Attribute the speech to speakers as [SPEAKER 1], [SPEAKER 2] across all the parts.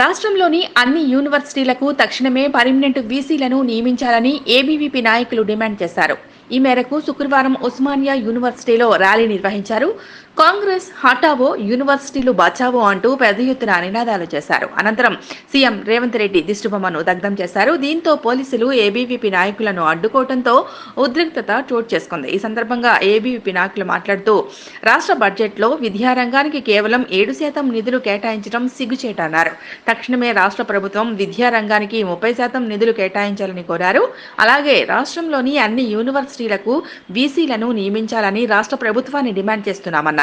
[SPEAKER 1] రాష్ట్రంలోని అన్ని యూనివర్సిటీలకు తక్షణమే పర్మనెంట్ వీసీలను నియమించాలని ఏబీవీపీ నాయకులు డిమాండ్ చేశారు. ఈ మేరకు శుక్రవారం ఉస్మానియా యూనివర్సిటీలో ర్యాలీ నిర్వహించారు. కాంగ్రెస్ హటావో యూనివర్సిటీలు బచావో అంటూ పెద్ద ఎత్తున నినాదాలు చేశారు. అనంతరం సీఎం రేవంత్ రెడ్డి దిష్టిబొమ్మను దగ్ధం చేశారు. దీంతో పోలీసులు ఏబీవీపీ నాయకులను అడ్డుకోవడంతో ఉద్రిక్తత చోటు చేసుకుంది. ఈ సందర్భంగా ఏబీవీపీ నాయకులు మాట్లాడుతూ రాష్ట్ర బడ్జెట్లో విద్యారంగానికి కేవలం ఏడు శాతం నిధులు కేటాయించడం సిగ్గుచేటన్నారు తక్షణమే రాష్ట్ర ప్రభుత్వం విద్యారంగానికి ముప్పై శాతం నిధులు కేటాయించాలని కోరారు. అలాగే రాష్ట్రంలోని అన్ని యూనివర్సిటీలకు బీసీలను నియమించాలని రాష్ట్ర ప్రభుత్వాన్ని డిమాండ్ చేస్తున్నామన్నారు.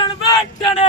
[SPEAKER 2] పర్మనెంట్ వీసులను వెంటనే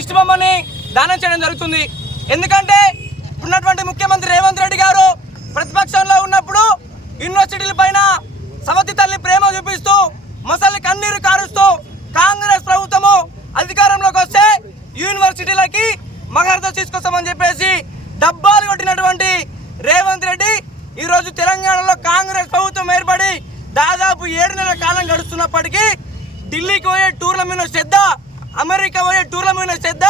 [SPEAKER 3] దిష్టి బొమ్మని దానం చేయడం జరుగుతుంది. ఎందుకంటే ఉన్నటువంటి ముఖ్యమంత్రి రేవంత్ రెడ్డి గారు ప్రతిపక్షంలో ఉన్నప్పుడు యూనివర్సిటీల పైన సవతి తల్లి ప్రేమ చూపిస్తూ మొసలి కన్నీరు కారుస్తూ కాంగ్రెస్ ప్రభుత్వము అధికారంలోకి వస్తే యూనివర్సిటీలకి మగర్ద తీసుకొస్తామని చెప్పేసి డబ్బాలు కొట్టినటువంటి రేవంత్ రెడ్డి ఈరోజు తెలంగాణలో కాంగ్రెస్ ప్రభుత్వం ఏర్పడి దాదాపు ఏడు నెలల కాలం గడుస్తున్నప్పటికీ ఢిల్లీకి పోయే టూర్ల మీద శ్రద్ధ అమెరికా పోయే టూర్నమెంట్ శ్రద్ధ.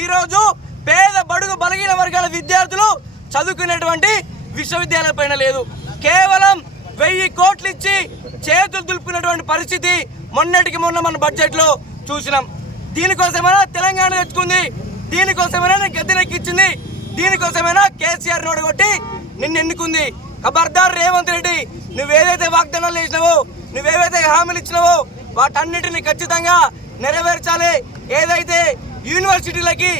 [SPEAKER 3] ఈరోజు పేద బడుగు బలహీన వర్గాల విద్యార్థులు చదువుకునేటువంటి విశ్వవిద్యాలయం పైన లేదు. కేవలం వెయ్యి కోట్లు ఇచ్చి చేతులు దులుపుకున్నటువంటి పరిస్థితి మొన్నటికి మొన్న మన బడ్జెట్లో చూసినాం. దీనికోసమైనా తెలంగాణ తెచ్చుకుంది. దీనికోసమైనా గద్దెనెక్కిచ్చింది దీనికోసమైనా కేసీఆర్ నోడగొట్టి నిన్ను ఎన్నుకుంది. ఖబర్దార్ రేవంత్ రెడ్డి నువ్వేదైతే వాగ్దానాలు చేసినావో నువ్వేవైతే హామీలు ఇచ్చినావో వాటన్నిటిని ఖచ్చితంగా నెరవేర్చాలి. ఏదైతే యూనివర్సిటీలకి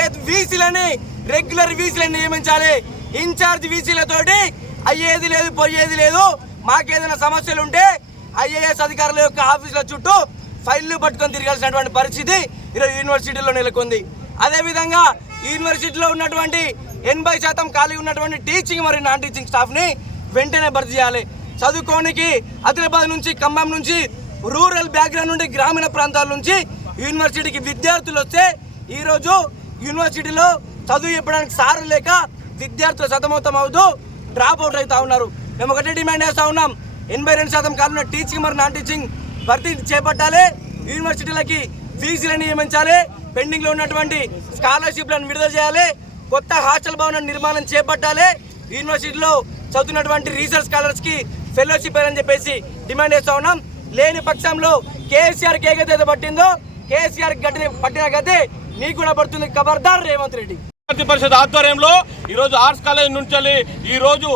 [SPEAKER 3] ఏ వీసీలని రెగ్యులర్ వీసీలని నియమించాలి ఇన్ఛార్జ్ వీసీలతోటి అయ్యేది లేదు పోయేది లేదు మాకేదైనా సమస్యలు ఉంటే ఐఏఎస్ అధికారుల యొక్క ఆఫీసుల చుట్టూ ఫైళ్ళు పట్టుకొని తిరగాల్సినటువంటి పరిస్థితి ఈరోజు యూనివర్సిటీలో నెలకొంది. అదేవిధంగా యూనివర్సిటీలో ఉన్నటువంటి ఎనభై శాతం ఖాళీ ఉన్నటువంటి టీచింగ్ మరియు నాన్ టీచింగ్ స్టాఫ్ని వెంటనే భర్తీ చేయాలి. చదువుకోనికి ఆదిలాబాద్ నుంచి ఖమ్మం నుంచి రూరల్ బ్యాక్గ్రౌండ్ నుండి గ్రామీణ ప్రాంతాల నుంచి యూనివర్సిటీకి విద్యార్థులు వస్తే ఈరోజు యూనివర్సిటీలో చదువు చెప్పడానికి సారు లేక విద్యార్థులు సతమతం అవుతూ డ్రాప్ అవుట్ అవుతూ ఉన్నారు. మేము ఒకటే డిమాండ్ చేస్తూ ఉన్నాం. ఎనభై రెండు శాతం కాలంలో టీచింగ్ మరి నాన్ టీచింగ్ భర్తీ చేపట్టాలి. యూనివర్సిటీలకి ఫీజులను నియమించాలి. పెండింగ్లో ఉన్నటువంటి స్కాలర్షిప్లను విడుదల చేయాలి. కొత్త హాస్టల్ భవనం నిర్మాణం చేపట్టాలి. యూనివర్సిటీలో చదువుతున్నటువంటి రీసెర్చ్ స్కాలర్స్కి ఫెలోషిప్ అని చెప్పేసి డిమాండ్ చేస్తూ ఉన్నాం. లేని పక్షంలో కేసీఆర్కి పట్టిందో కేసీఆర్ గట్టి పట్టిన గతి నీకు కూడా పడుతుంది ఖబర్దార్ రేవంత్ రెడ్డి.
[SPEAKER 4] విద్యార్థి పరిషత్ ఆధ్వర్యంలో ఈ రోజు ఆర్ట్స్ కాలేజ్ నుంచి ఈ రోజు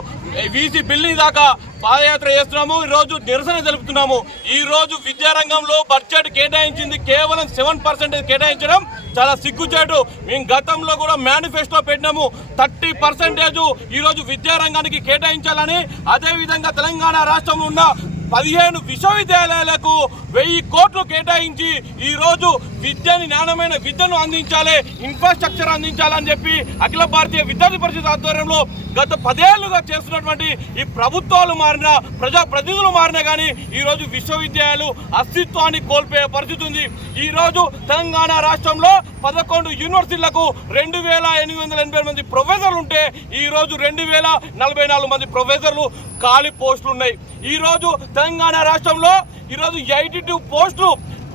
[SPEAKER 4] వీసీ బిల్డింగ్ దాకా పాదయాత్ర చేస్తున్నాము ఈ రోజు నిరసన తెలుపుతున్నాము. ఈ రోజు విద్యారంగంలో బడ్జెట్ కేటాయించింది కేవలం సెవెన్ పర్సెంటేజ్ కేటాయించడం చాలా సిగ్గుచేటు. మేము గతంలో కూడా మేనిఫెస్టో పెట్టినాము థర్టీ పర్సెంటేజ్ ఈరోజు విద్యారంగానికి కేటాయించాలని. అదేవిధంగా తెలంగాణ రాష్ట్రంలో ఉన్న పదిహేను విశ్వవిద్యాలయాలకు వెయ్యి కోట్లు కేటాయించి ఈరోజు విద్యని నాణ్యమైన విద్యను అందించాలి ఇన్ఫ్రాస్ట్రక్చర్ అందించాలని చెప్పి అఖిల భారతీయ విద్యార్థి పరిషత్ ఆధ్వర్యంలో గత పదేళ్ళుగా చేస్తున్నటువంటి ఈ ప్రభుత్వాలు మారిన ప్రజాప్రతినిధులు మారినా కానీ ఈరోజు విశ్వవిద్యాలయాలు అస్తిత్వాన్ని కోల్పోయే పరిస్థితి ఉంది. ఈరోజు తెలంగాణ రాష్ట్రంలో పదకొండు యూనివర్సిటీలకు రెండు వేల ఎనిమిది వందల ఎనభై మంది ప్రొఫెసర్లు ఉంటే ఈరోజు రెండు వేల నలభై నాలుగు మంది ప్రొఫెసర్లు ఖాళీ పోస్టులు ఉన్నాయి. ఈ రోజు తెలంగాణ రాష్ట్రంలో ఈ రోజు ఎయిటీ టూ పోస్టులు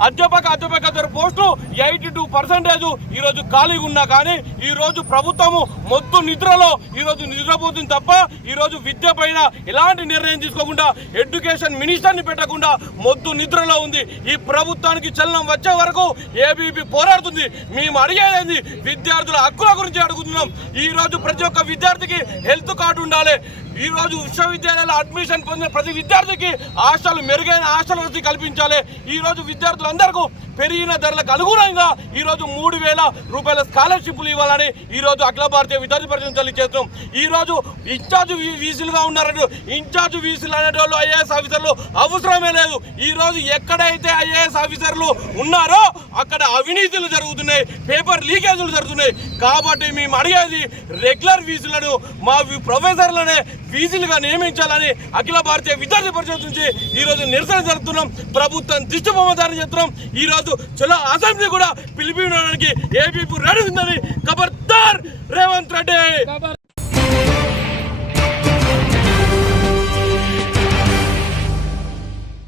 [SPEAKER 4] అధ్యాపక అధ్యాపక పోస్టులు ఎయిటీ టూ పర్సెంటేజ్ ఈరోజు ఖాళీగా ఉన్నా కానీ ఈరోజు ప్రభుత్వము మొత్తం నిద్రలో ఈ రోజు నిద్రపోతుంది తప్ప ఈరోజు విద్య పైన ఎలాంటి నిర్ణయం తీసుకోకుండా ఎడ్యుకేషన్ మినిస్టర్ని పెట్టకుండా మొత్తం నిద్రలో ఉంది. ఈ ప్రభుత్వానికి చలనం వచ్చే వరకు ఏబీపీ పోరాడుతుంది. మేము అడిగేది విద్యార్థుల హక్కుల గురించి అడుగుతున్నాం. ఈ రోజు ప్రతి ఒక్క విద్యార్థికి హెల్త్ కార్డు ఉండాలి. ఈ రోజు విశ్వవిద్యాలయాల అడ్మిషన్ పొందిన ప్రతి విద్యార్థికి హాస్టల్ మెరుగైన హాస్టల్ వసతి కల్పించాలి. ఈ రోజు విద్యార్థులందరికీ పెరిగిన ధరలకు అనుగుణంగా ఈరోజు మూడు వేల రూపాయల స్కాలర్షిప్లు ఇవ్వాలని ఈ రోజు అఖిల భారతీయ విద్యార్థి పరిషత్ తెలియజేస్తున్నాం ఈరోజు ఇన్ఛార్జ్ వీసీలుగా ఉన్నారంటూ ఇన్ఛార్జ్ వీసీలు అనేటోళ్ళు ఐఏఎస్ ఆఫీసర్లు అవసరమే లేదు. ఈ రోజు ఎక్కడైతే ఐఏఎస్ ఆఫీసర్లు ఉన్నారో అక్కడ అవినీతులు జరుగుతున్నాయి పేపర్ లీకేజీలు జరుగుతున్నాయి. కాబట్టి మేము అడిగేది రెగ్యులర్ ఫీజులను మా ప్రొఫెసర్లనే ఫీజులుగా నియమించాలని అఖిల భారతీయ విద్యార్థి పరిషత్ నుంచి ఈ రోజు నిరసన జరుపుతున్నాం. ప్రభుత్వం దిష్టి బొమ్మదారి చేస్తున్నాం. ఈ రోజు చలో అసెంబ్లీ కూడా పిలిపి ఉండడానికి ఏపీ రెడీ ఉందని ఖబర్దార్ రేవంత్ రెడ్డి!